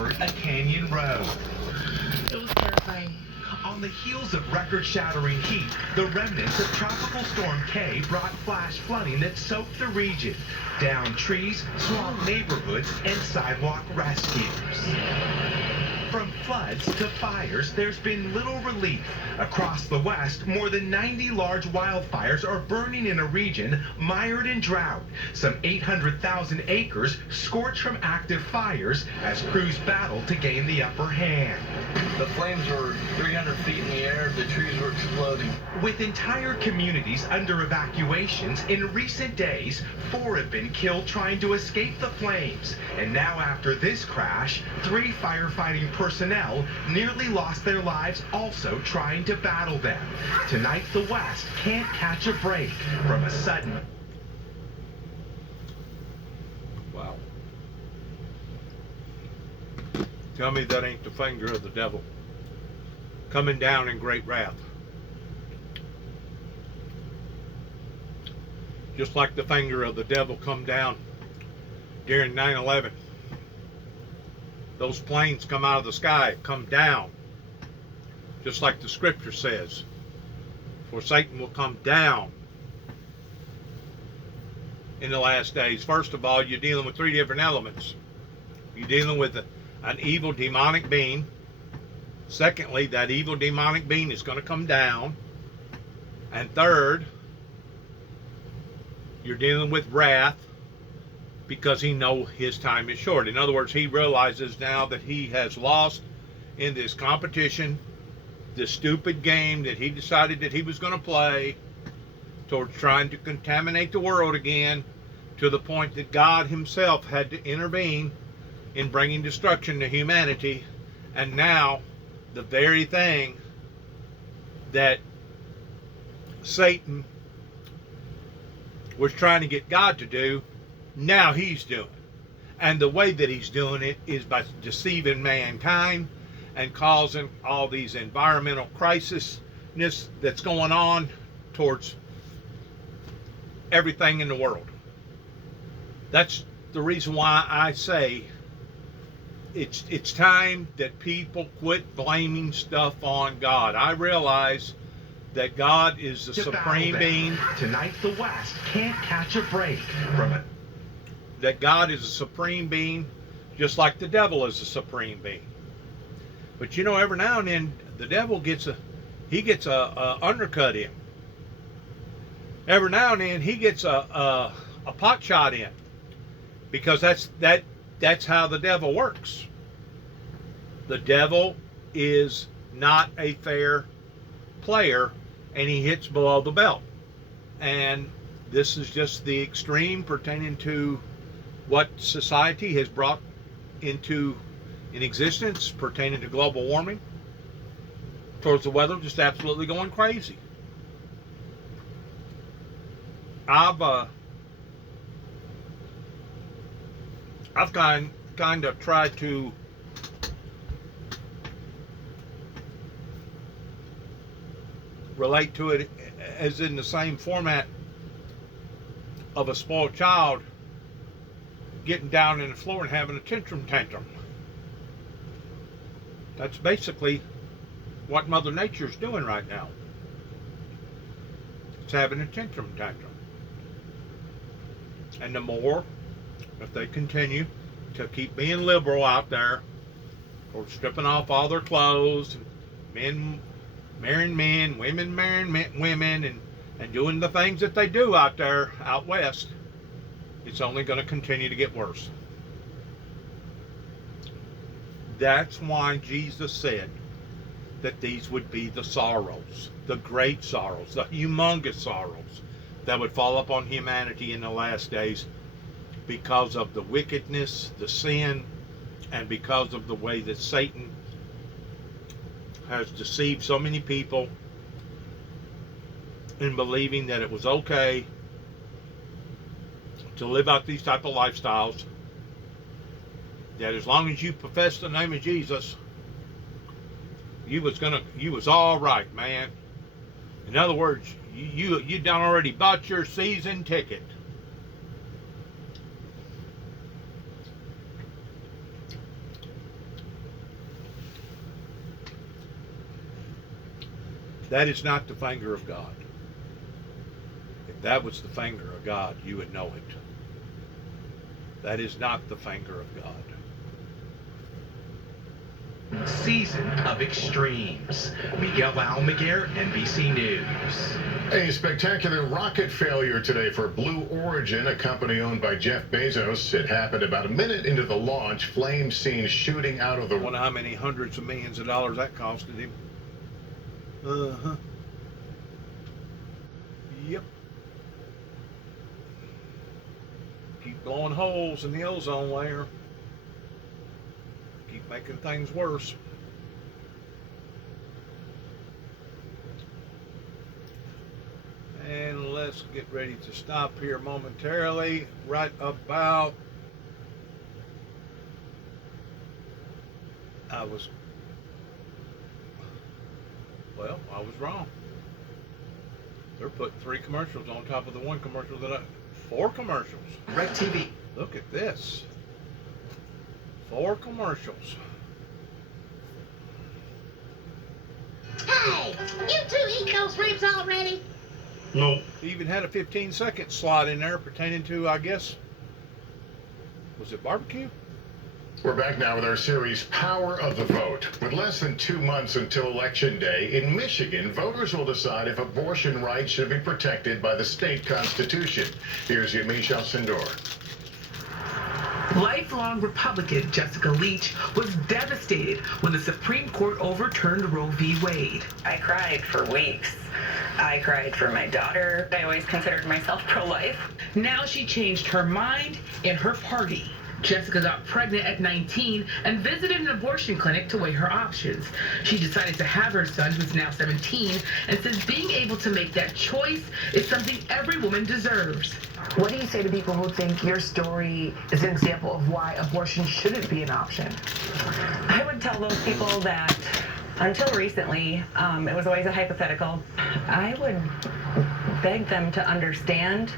discovered a canyon road. It was terrifying. On the heels of record-shattering heat, the remnants of Tropical Storm K brought flash flooding that soaked the region, downed trees, swamped neighborhoods, and sidewalk rescues. From floods to fires, there's been little relief. Across the West, more than 90 large wildfires are burning in a region mired in drought. Some 800,000 acres scorched from active fires as crews battle to gain the upper hand. The flames were 300 feet in the air. The trees were exploding. With entire communities under evacuations, in recent days, 4 have been killed trying to escape the flames. And now after this crash, 3 firefighting personnel nearly lost their lives also trying to battle them. Tonight, the West can't catch a break from a sudden... Wow. Tell me that ain't the finger of the devil coming down in great wrath. Just like the finger of the devil come down during 9/11. Those planes come out of the sky, come down. Just like the scripture says. For Satan will come down in the last days. First of all, you're dealing with 3 different elements. You're dealing with an evil demonic being. Secondly, that evil demonic being is going to come down. And third, you're dealing with wrath, because he knows his time is short. In other words, he realizes now that he has lost in this competition, this stupid game that he decided that he was going to play towards trying to contaminate the world again, to the point that God himself had to intervene in bringing destruction to humanity. And now, the very thing that Satan was trying to get God to do, now he's doing. And the way that he's doing it is by deceiving mankind and causing all these environmental crises that's going on towards everything in the world. That's the reason why I say it's time that people quit blaming stuff on God. I realize that God is the supreme being. Tonight, the West can't catch a break from it. That God is a supreme being, just like the devil is a supreme being. But you know, every now and then the devil gets a undercut in. Every now and then he gets a pot shot in, because that's how the devil works. The devil is not a fair player, and he hits below the belt. And this is just the extreme pertaining to what society has brought into in existence pertaining to global warming, towards the weather just absolutely going crazy. I've kind of tried to relate to it as in the same format of a spoiled child getting down on the floor and having a tantrum. That's basically what Mother Nature's doing right now. It's having a tantrum. And the more, if they continue to keep being liberal out there, or stripping off all their clothes, men marrying men, women marrying women, and doing the things that they do out there, out west, it's only going to continue to get worse. That's why Jesus said that these would be the sorrows, the great sorrows, the humongous sorrows that would fall upon humanity in the last days, because of the wickedness, the sin, and because of the way that Satan has deceived so many people in believing that it was okay to live out these type of lifestyles, that as long as you profess the name of Jesus, you was all right, man. In other words, you done already bought your season ticket. That is not the finger of God. If that was the finger of God, you would know it. That is not the finger of God. Season of extremes. Miguel Almaguer, NBC News. A spectacular rocket failure today for Blue Origin, a company owned by Jeff Bezos. It happened about a minute into the launch. Flames seen shooting out of the... I wonder how many hundreds of millions of dollars that costed him. Uh-huh. Yep. Keep blowing holes in the ozone layer. Keep making things worse. And let's get ready to stop here momentarily. Right about... I was wrong. They're putting 3 commercials on top of the 1 commercial that 4 commercials. Red TV. Look at this. 4 commercials. Hey, you two eat those ribs already? No. Even had a 15-second slot in there pertaining to, I guess, was it barbecue? We're back now with our series, Power of the Vote. With less than 2 months until Election Day, in Michigan, voters will decide if abortion rights should be protected by the state constitution. Here's Yamisha Sindor. Lifelong Republican Jessica Leach was devastated when the Supreme Court overturned Roe v. Wade. I cried for weeks. I cried for my daughter. I always considered myself pro-life. Now she changed her mind and her party. Jessica got pregnant at 19 and visited an abortion clinic to weigh her options. She decided to have her son, who's now 17, and says being able to make that choice is something every woman deserves. What do you say to people who think your story is an example of why abortion shouldn't be an option? I would tell those people that until recently, it was always a hypothetical. I would beg them to understand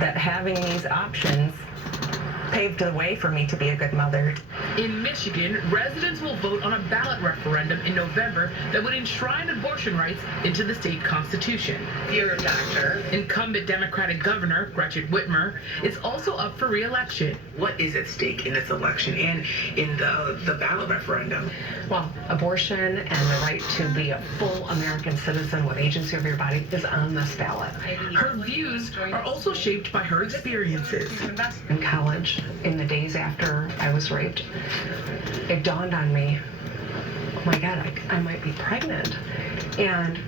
that having these options paved the way for me to be a good mother. In Michigan, residents will vote on a ballot referendum in November that would enshrine abortion rights into the state constitution. You're a doctor. Incumbent Democratic Governor Gretchen Whitmer is also up for re-election. What is at stake in this election and in the ballot referendum? Well, abortion and the right to be a full American citizen with agency over your body is on this ballot. Her views are also shaped by her experiences. In college, in the days after I was raped, it dawned on me, oh my God, I might be pregnant. And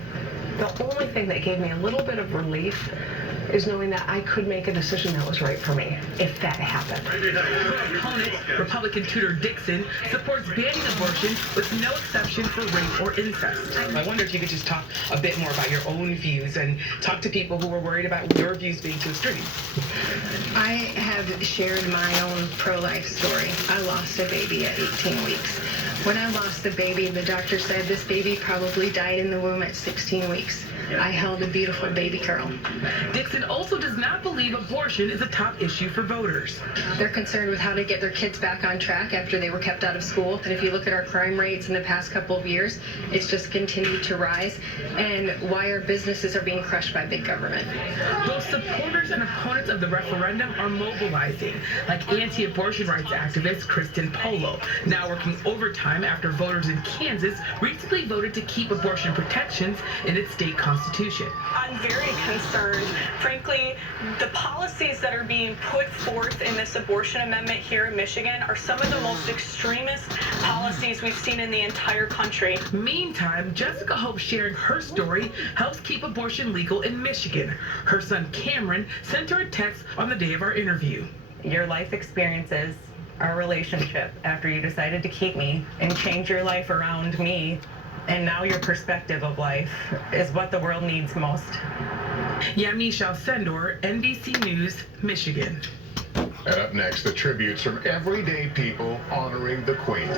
the only thing that gave me a little bit of relief is knowing that I could make a decision that was right for me if that happened. Her opponent, Republican Tudor Dixon, supports banning abortion with no exception for rape or incest. I wonder if you could just talk a bit more about your own views and talk to people who are worried about your views being too extreme. I have shared my own pro-life story. I lost a baby at 18 weeks. When I lost the baby, the doctor said this baby probably died in the womb at 16 weeks. I held a beautiful baby girl. Dixon also does not believe abortion is a top issue for voters. They're concerned with how to get their kids back on track after they were kept out of school. And if you look at our crime rates in the past couple of years, it's just continued to rise. And why our businesses are being crushed by big government. Both supporters and opponents of the referendum are mobilizing, like anti-abortion rights activist Kristen Polo, now working overtime after voters in Kansas recently voted to keep abortion protections in its state constitution. I'm very concerned. Frankly, the policies that are being put forth in this abortion amendment here in Michigan are some of the most extremist policies we've seen in the entire country. Meantime, Jessica hopes sharing her story helps keep abortion legal in Michigan. Her son Cameron sent her a text on the day of our interview. Your life experiences, our relationship after you decided to keep me and change your life around me, and now your perspective of life is what the world needs most. Yamisha Sendor, NBC News, Michigan. And up next, the tributes from everyday people honoring the Queen.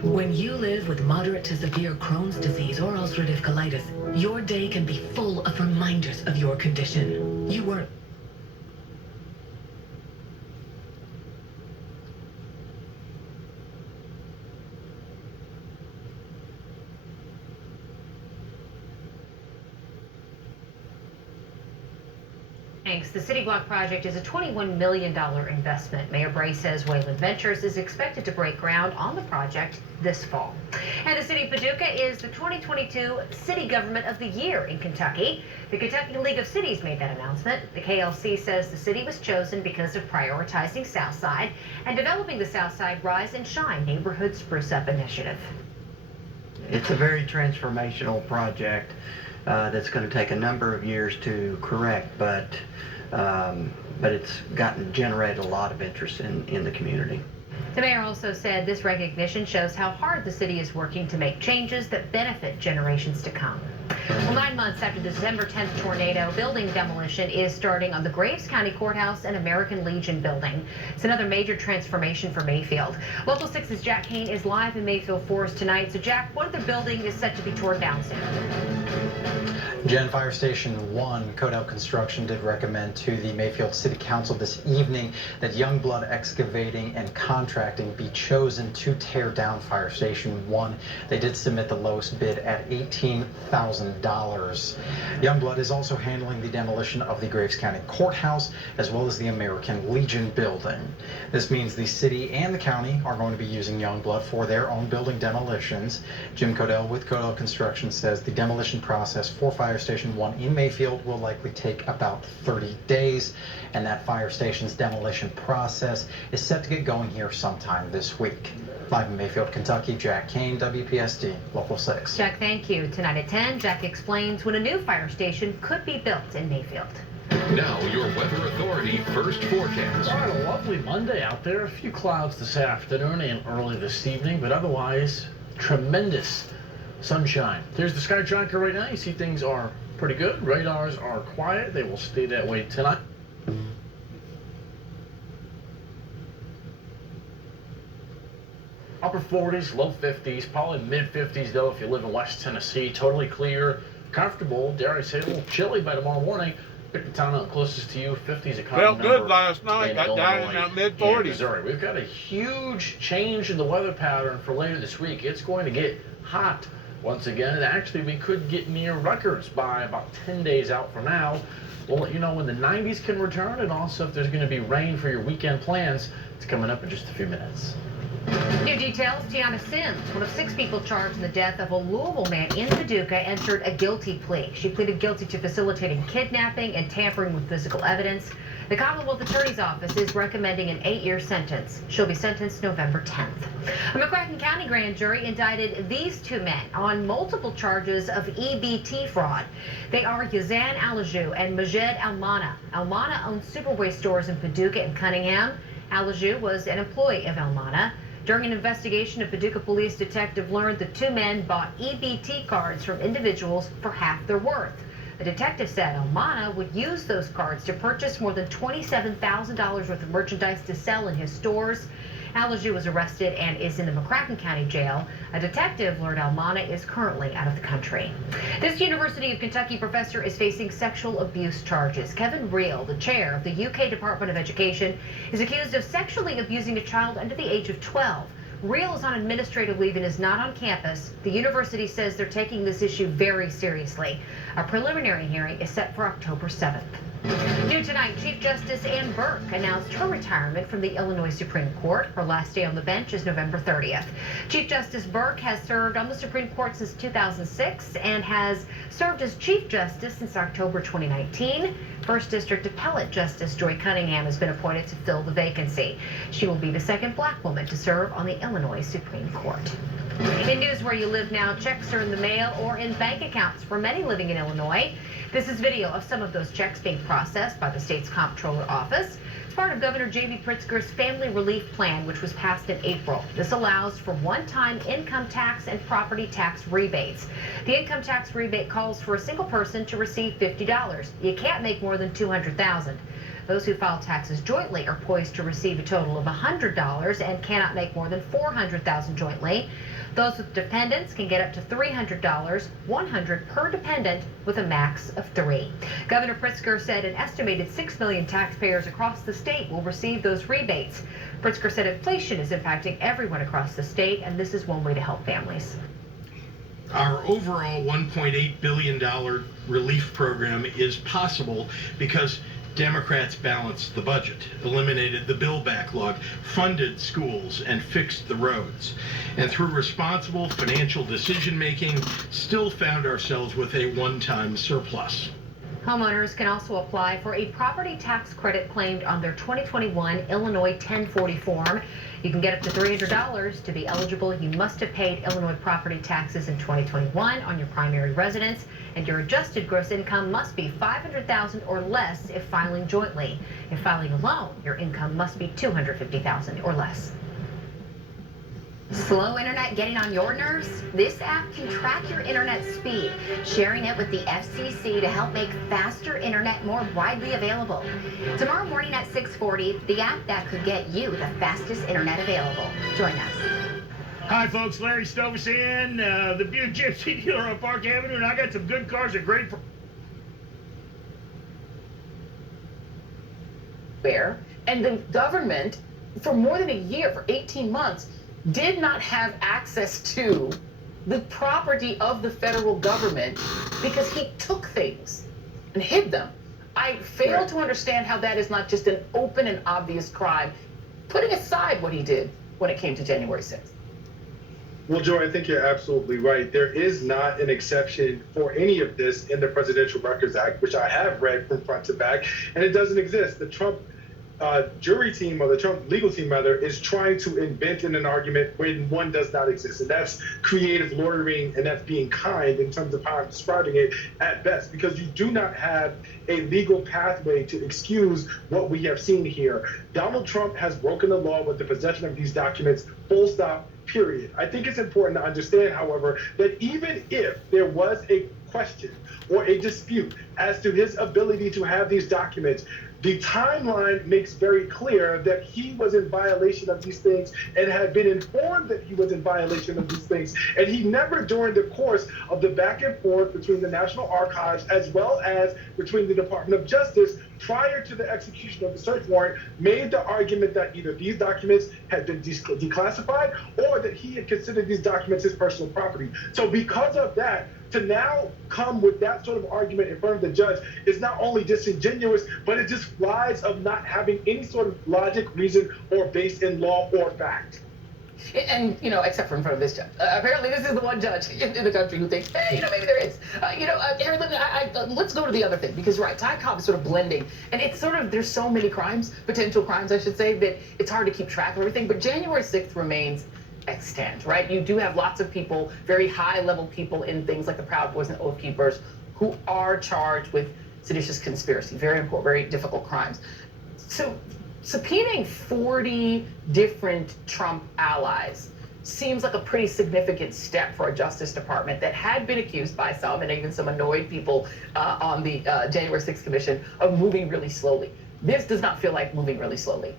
When you live with moderate to severe Crohn's disease or ulcerative colitis, your day can be full of reminders of your condition. You weren't Thanks. The City Block project is a $21 million investment. Mayor Bray says Wayland Ventures is expected to break ground on the project this fall. And the city of Paducah is the 2022 City Government of the Year in Kentucky. The Kentucky League of Cities made that announcement. The KLC says the city was chosen because of prioritizing Southside and developing the Southside Rise and Shine Neighborhood Spruce Up initiative. It's a very transformational project that's going to take a number of years to correct, but it's generated a lot of interest in the community. The mayor also said this recognition shows how hard the city is working to make changes that benefit generations to come. Well, 9 months after the December 10th tornado, building demolition is starting on the Graves County Courthouse and American Legion building. It's another major transformation for Mayfield. Local 6's Jack Kane is live in Mayfield for us tonight. So, Jack, what other building is set to be torn down soon? Jen, Fire Station 1, Codell Construction did recommend to the Mayfield City Council this evening that Youngblood Excavating and Contracting be chosen to tear down Fire Station 1. They did submit the lowest bid at $18,000. Youngblood is also handling the demolition of the Graves County Courthouse as well as the American Legion building. This means the city and the county are going to be using Youngblood for their own building demolitions. Jim Codell with Codell Construction says the demolition process for Fire Station 1 in Mayfield will likely take about 30 days, and that fire station's demolition process is set to get going here sometime this week. Live in Mayfield, Kentucky, Jack Kane, WPSD, Local 6. Jack, thank you. Tonight at 10, Jack explains when a new fire station could be built in Mayfield. Now, your Weather Authority first forecast. All right, a lovely Monday out there. A few clouds this afternoon and early this evening, but otherwise, tremendous sunshine. There's the sky tracker right now. You see things are pretty good. Radars are quiet. They will stay that way tonight. Upper 40s, low 50s, probably mid 50s though if you live in West Tennessee. Totally clear, comfortable, dare I say a little chilly by tomorrow morning. Pick the town out closest to you, 50s a common Felt number good last night, got down in that mid 40s. Missouri. We've got a huge change in the weather pattern for later this week. It's going to get hot once again, and actually we could get near records by about 10 days out from now. We'll let you know when the 90s can return, and also if there's going to be rain for your weekend plans. It's coming up in just a few minutes. New details, Tiana Sims, one of 6 people charged in the death of a Louisville man in Paducah, entered a guilty plea. She pleaded guilty to facilitating kidnapping and tampering with physical evidence. The Commonwealth Attorney's Office is recommending an 8-year sentence. She'll be sentenced November 10th. A McCracken County grand jury indicted these 2 men on multiple charges of EBT fraud. They are Yazan Alajou and Majed Almana. Almana owns Superway stores in Paducah and Cunningham. Alajou was an employee of Almana. During an investigation, a Paducah police detective learned the 2 men bought EBT cards from individuals for half their worth. The detective said Almana would use those cards to purchase more than $27,000 worth of merchandise to sell in his stores. Alajou was arrested and is in the McCracken County Jail. A detective learned Almana is currently out of the country. This University of Kentucky professor is facing sexual abuse charges. Kevin Reel, the chair of the UK Department of Education, is accused of sexually abusing a child under the age of 12. Reel is on administrative leave and is not on campus. The university says they're taking this issue very seriously. A preliminary hearing is set for October 7th. New tonight, Chief Justice Ann Burke announced her retirement from the Illinois Supreme Court. Her last day on the bench is November 30th. Chief Justice Burke has served on the Supreme Court since 2006 and has served as Chief Justice since October 2019. First District Appellate Justice Joy Cunningham has been appointed to fill the vacancy. She will be the second black woman to serve on the Illinois Supreme Court. In news where you live now, checks are in the mail or in bank accounts for many living in Illinois. This is video of some of those checks being processed by the state's comptroller office. It's part of Governor J.B. Pritzker's Family Relief Plan, which was passed in April. This allows for one-time income tax and property tax rebates. The income tax rebate calls for a single person to receive $50. You can't make more than $200,000. Those who file taxes jointly are poised to receive a total of $100 and cannot make more than $400,000 jointly. Those with dependents can get up to $300, $100 per dependent with a max of 3. Governor Pritzker said an estimated 6 million taxpayers across the state will receive those rebates. Pritzker said inflation is impacting everyone across the state, and this is one way to help families. Our overall $1.8 billion relief program is possible because Democrats balanced the budget, eliminated the bill backlog, funded schools, and fixed the roads. And through responsible financial decision-making, still found ourselves with a one-time surplus. Homeowners can also apply for a property tax credit claimed on their 2021 Illinois 1040 form. You can get up to $300 to be eligible. You must have paid Illinois property taxes in 2021 on your primary residence, and your adjusted gross income must be $500,000 or less if filing jointly. If filing alone, your income must be $250,000 or less. Slow internet getting on your nerves? This app can track your internet speed, sharing it with the FCC to help make faster internet more widely available. Tomorrow morning at 6:40, the app that could get you the fastest internet available. Join us. Hi folks, Larry Stovacin, the Buick Gypsy dealer on Park Avenue, and I got some good cars at great And the government, for more than a year, for 18 months, did not have access to the property of the federal government because he took things and hid them. I fail to understand how that is not just an open and obvious crime, putting aside what he did when it came to January 6th. Well, Joy, I think you're absolutely right. There is not an exception for any of this in the Presidential Records Act, which I have read from front to back, and it doesn't exist. The Trump jury team, or the Trump legal team rather, is trying to invent an argument when one does not exist. And that's creative lawyering, and that's being kind in terms of how I'm describing it at best, because you do not have a legal pathway to excuse what we have seen here. Donald Trump has broken the law with the possession of these documents, full stop, period. I think it's important to understand, however, that even if there was a question or a dispute as to his ability to have these documents, the timeline makes very clear that he was in violation of these things and had been informed that he was in violation of these things. And he never, during the course of the back and forth between the National Archives as well as between the Department of Justice prior to the execution of the search warrant, made the argument that either these documents had been declassified or that he had considered these documents his personal property. So because of that, to now come with that sort of argument in front of the judge is not only disingenuous, but it just flies of not having any sort of logic, reason, or base in law or fact. And, you know, except for in front of this judge. Apparently, this is the one judge in the country who thinks, hey, you know, maybe there is. Aaron, let's go to the other thing, because, right, Ty Cobb is sort of blending. And it's sort of, there's so many crimes, potential crimes, I should say, that it's hard to keep track of everything. But January 6th remains extant, right? You do have lots of people, very high-level people in things like the Proud Boys and Oath Keepers, who are charged with seditious conspiracy, very important, very difficult crimes. So subpoenaing 40 different Trump allies seems like a pretty significant step for a Justice Department that had been accused by some, and even some annoyed people on the January 6th Commission, of moving really slowly. This does not feel like moving really slowly.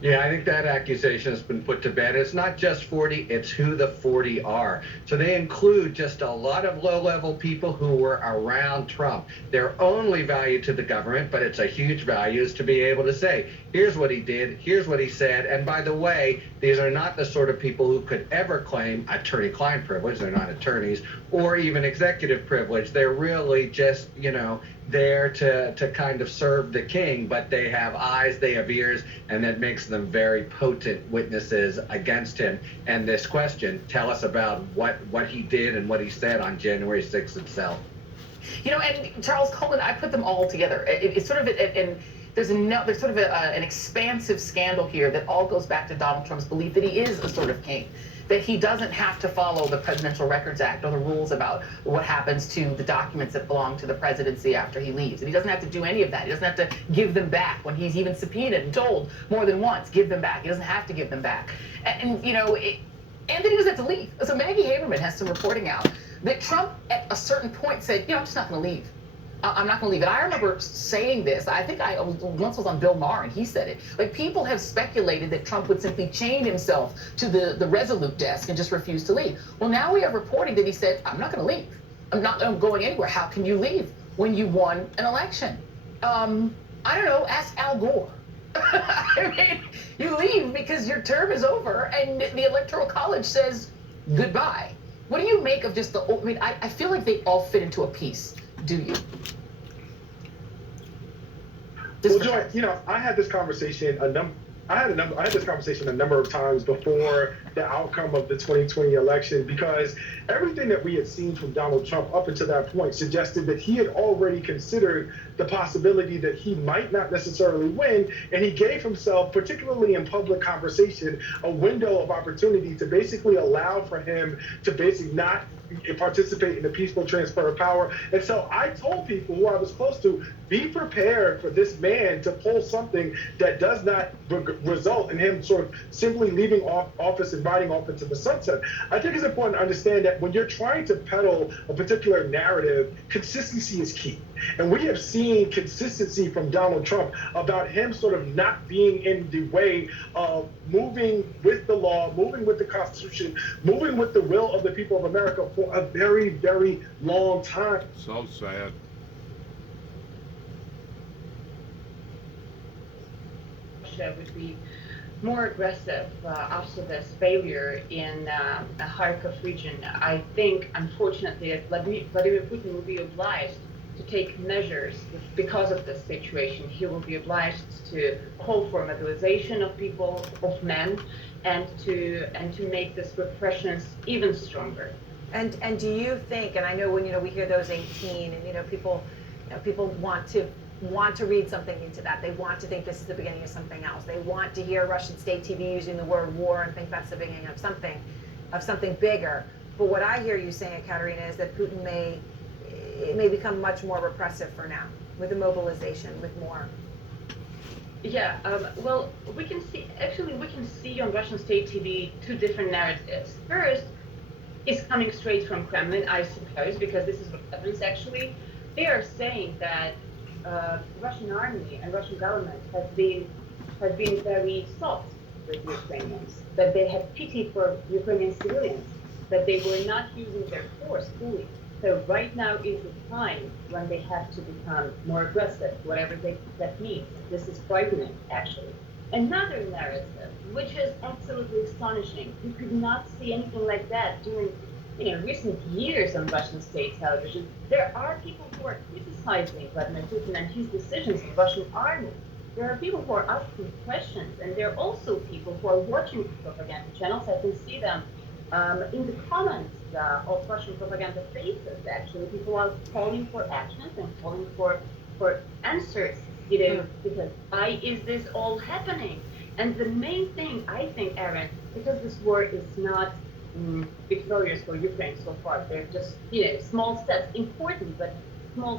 Yeah, I think that accusation has been put to bed. It's not just 40, it's who the 40 are. So they include just a lot of low-level people who were around Trump. Their only value to the government, but it's a huge value, is to be able to say, here's what he did, here's what he said, and by the way, these are not the sort of people who could ever claim attorney-client privilege, they're not attorneys, or even executive privilege. They're really just, you know, there to kind of serve the king, but they have eyes, they have ears, and that makes them very potent witnesses against him. And this question, tell us about what he did and what he said on January 6th itself. You know, and Charles Coleman, I put them all together. It's sort of, and there's sort of an expansive scandal here that all goes back to Donald Trump's belief that he is a sort of king, that he doesn't have to follow the Presidential Records Act or the rules about what happens to the documents that belong to the presidency after he leaves. And he doesn't have to do any of that. He doesn't have to give them back when he's even subpoenaed and told more than once, give them back. He doesn't have to give them back. And you know, and then he doesn't have to leave. So Maggie Haberman has some reporting out that Trump at a certain point said, you know, I'm just not going to leave. I'm not going to leave it. I remember saying this. I think I once was on Bill Maher, and he said it. Like, people have speculated that Trump would simply chain himself to the Resolute desk and just refuse to leave. Well, now we have reporting that he said, I'm not going to leave. I'm going anywhere. How can you leave when you won an election? I don't know. Ask Al Gore. I mean, you leave because your term is over and the Electoral College says goodbye. What do you make of just I mean, I feel like they all fit into a piece. Do you? Well, Joy, you know, I had this conversation I had this conversation a number of times before the outcome of the 2020 election, because everything that we had seen from Donald Trump up until that point suggested that he had already considered the possibility that he might not necessarily win, and he gave himself, particularly in public conversation, a window of opportunity to basically allow for him to basically not participate in the peaceful transfer of power. And so I told people who I was close to, be prepared for this man to pull something that does not result in him sort of simply leaving office and riding off into the sunset. I think it's important to understand that when you're trying to peddle a particular narrative, consistency is key. And we have seen consistency from Donald Trump about him sort of not being in the way of moving with the law, moving with the Constitution, moving with the will of the people of America for a very, very long time. So sad. Russia would be more aggressive after this failure in the Kharkov region. I think, unfortunately, that Vladimir Putin will be obliged to take measures because of this situation. He will be obliged to call for mobilization of people, of men, and to make this repressions even stronger. And do you think? And I know when we hear those 18, and people want to read something into that. They want to think this is the beginning of something else. They want to hear Russian state TV using the word war and think that's the beginning of something bigger. But what I hear you saying, Katerina, is that Putin may become much more repressive for now, with the mobilization, with more. Yeah, well, we can see on Russian state TV two different narratives. First is coming straight from Kremlin, I suppose, because this is what happens actually. They are saying that Russian army and Russian government have been very soft with the Ukrainians, that they have pity for Ukrainian civilians, that they were not using their force fully. So right now is the time when they have to become more aggressive, whatever that means. This is frightening, actually. Another narrative, which is absolutely astonishing, you could not see anything like that during recent years on Russian state television. There are people who are criticizing Vladimir Putin and his decisions in Russian army. There are people who are asking questions, and there are also people who are watching propaganda channels. I can see them in the comments of Russian propaganda faces. Actually, people are calling for actions and calling for answers. Because why is this all happening? And the main thing, I think, Aaron, because this war is not victorious for Ukraine so far. They're just small steps, important, but small